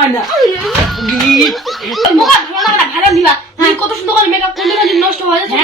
হয় না। ভালো দিবা। কত সুন্দর করে মেকআপ করলে নষ্ট হয়ে যাচ্ছে।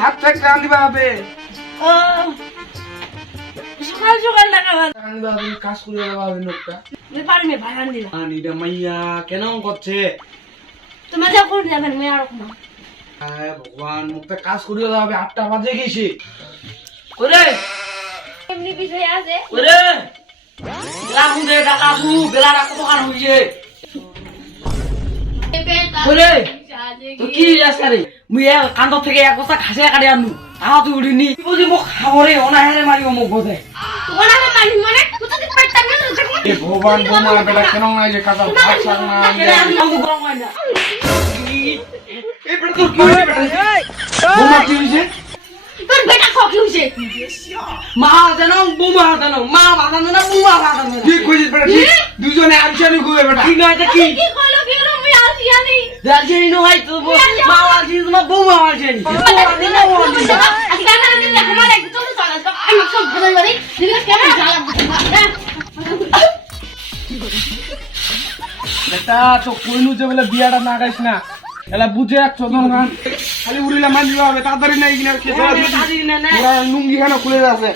ভাত রান হবে। সকাল কাজ করে লোকটা। মাইয়া কেন করছে? তোমার যা করে যাবেন মেয়ে আর হ্যাঁ ভগবান মুখটা কাজ করে দেওয়া হবে আটটা বাজে গেছে। ওরে! এমনি বিষয় আছে। ওরে! গেলা দে টাকা সু গেলাটা কত কান হইছে। ওরে! তো কি আজকারে মুই এ কান্দ থেকে এক বস্তা খাসিয়া কাটি আনু আহা তুই উঠিনি। কি বুঝি মোক খাবরে অনাহেরে মারিব মোক বোধে? ওরা মানি মানে? কোথা পারতাম না ভগবান বোমা বেটা কেন নাই যে কাঁচা ভাত না। মা মা দুজনে আনসানি কইবে বেটা ঠিক নয় কি কি কইলো কি হলো মুই আসি আনি দালচেনি নো হয় তো মা আলছি তোমার বোমা আলছেনি আজকে আমার এক চলে তো আমি সব ভরে ভরে কেমন জ্বালা বেটা তো কইনু যে বলে বিয়াটা না গাইছ না এলা বুঝে এক চোদন গান খালি উড়িলা মান হবে তাড়াতাড়ি নাই কিনা লুঙ্গি খানা খুলে আছে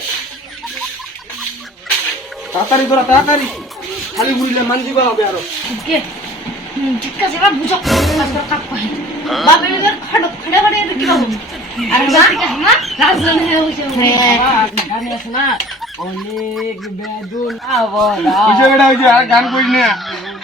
তাড়াতাড়ি তোরা তাড়াতাড়ি খালি উড়িলা মান হবে আরও কে টিকা সেবা বুঝো কাপ কই বাবা এর খড় খড়ে খড়ে কি বাবু আর না রাজন হে হইছে গানে আছে না অনেক বেদুন বুঝে আর গান কইস না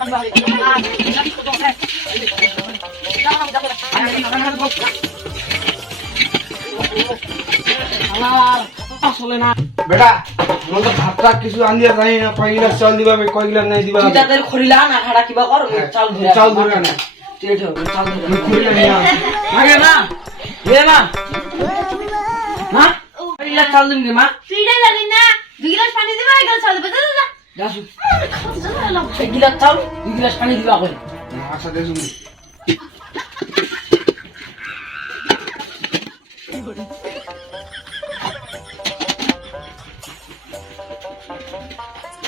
তাড়াতাড়ি নে না না লাগা বেটা তুই মানতে খালি উড়িলা চলে না বেটা মই তো ভাত টাত কিছু আনিয়া যাই না কয় গিলাস চাল দিবা বে কয় গিলাস নাই দিবা? তাদের খরিলা না খাড়া কিবা কর হ্যাঁ, চাল ধরে চাল ধরে আনে। ঠিক আছে চাল ধরে খুলে নিয়া আগে মা এ মা। মা? খরিলা চাল দিন মা? তুইটা জানি না। দুই গ্লাস পানি দিবা এক গ্লাস চাল দিবা। যাসু এক গিলাস চাল দুই গিলাস পানি দিবা কই আচ্ছা দেখুন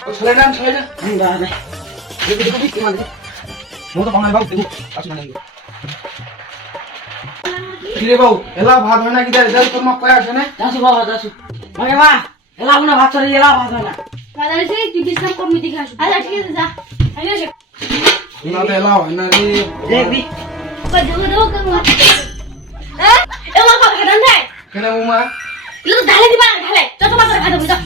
ছেলে না ছেলে না। না না দেখি দেখি কি মানে মো তো বানাই বাবু দেখি আচ্ছা মানে কিরে বাবু এলা ভাত হয় না কি? তোর মা কয় আসে না? যাসু বাবা যাসু আগে মা এলা ভাত চলে এলা ভাত হয় না। দাদা এসে তুই বিশ্রাম কর মিটি খাস আচ্ছা ঠিক আছে যা আমি এসে না তো এলা হয় না রে দেখবি কই দেবো দেবো কেমন হ্যাঁ এ আমার কথা খাদান নাই কেন উমা এগুলো তো ঢালে দিবা না ঢালে যা তোমার করে খাদাম যা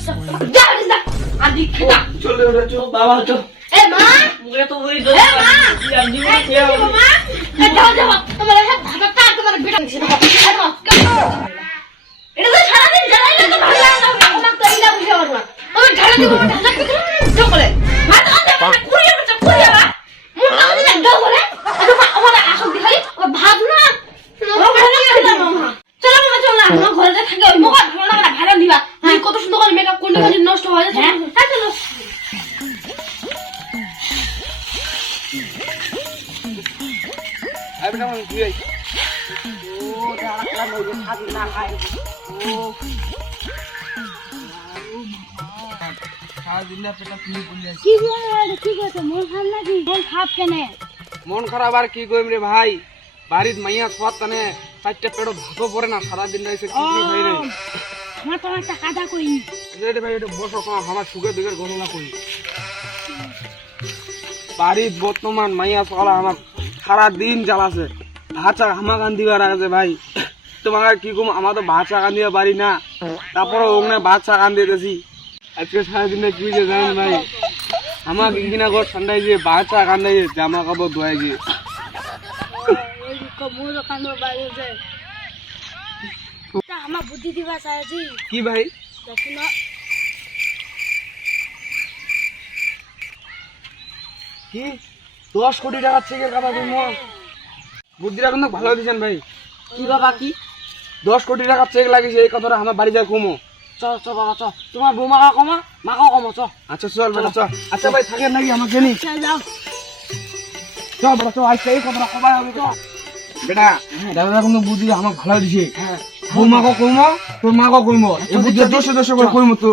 যা যা আদি খেতা চলে ওরে চল বাবা তো এ মা মুখে তো ওই এ মা কি দিব মা এ যাও যাও তোমার সব ভাতটা তোমার বেটা দিছে না কত সুন্দর করে মেকআপ করলে খালি নষ্ট হয়ে যাচ্ছে। হ্যাঁ। চলো। আই বেটা মানে তুই আই সারাদিন না পেটা তুমি বলি কি ঠিক মন খারাপ নাকি? মন খারাপ কেনে? মন খারাপ আর কি কইম রে ভাই? মাইয়া সোয়াদ তানে চারটা পেড়ো ভাতো পড়ে না সারাদিন না কি কি খাই রে? আমার তোমার একটা কাদা কই রে ভাই এটা বসো কম আমার সুখে দুঃখের বাড়িত বর্তমান মাইয়া চলা আমার সারা দিন জ্বালাছে। ভাত চা হামা কান দিবার আছে ভাই। তোমাকে কি কম আমার তো ভাত চা কান দিবা পারি না। তারপরে ওখানে ভাত চা কান দিতেছি। আজকে সারাদিন কি হয়েছে জানেন ভাই আমার কিনা ঘর ঠান্ডায় যে ভাত চা কান জামা কাপড় ধোয়াই যে মোর কান্দো বাইরে যায় বুদ্ধি দিবা চাইছি কি ভাই? কি? দশ কোটি টাকার চেকের কথা তুমি বুদ্ধিটা কিন্তু ভালো দিয়েছেন ভাই। কি বাবা কি? দশ কোটি টাকার চেক লাগিয়েছে এই কথাটা আমার বাড়ি যায় কমো। চ চ বাবা চ তোমার বৌমাকে কমা? মাকেও কমো চ আচ্ছা চল বেটা চল। আচ্ছা ভাই থাকেন নাকি আমাকে নি যাও চল বাবা চল আইসা এই কথাটা সবাই হবে তো বেটা দাদা কিন্তু বুদ্ধি আমার ভালো দিছে। হ্যাঁ। বৌমাকে কইম তোর মাকে কইম এই বুদ্ধি দোষে দোষে করে কইম তো।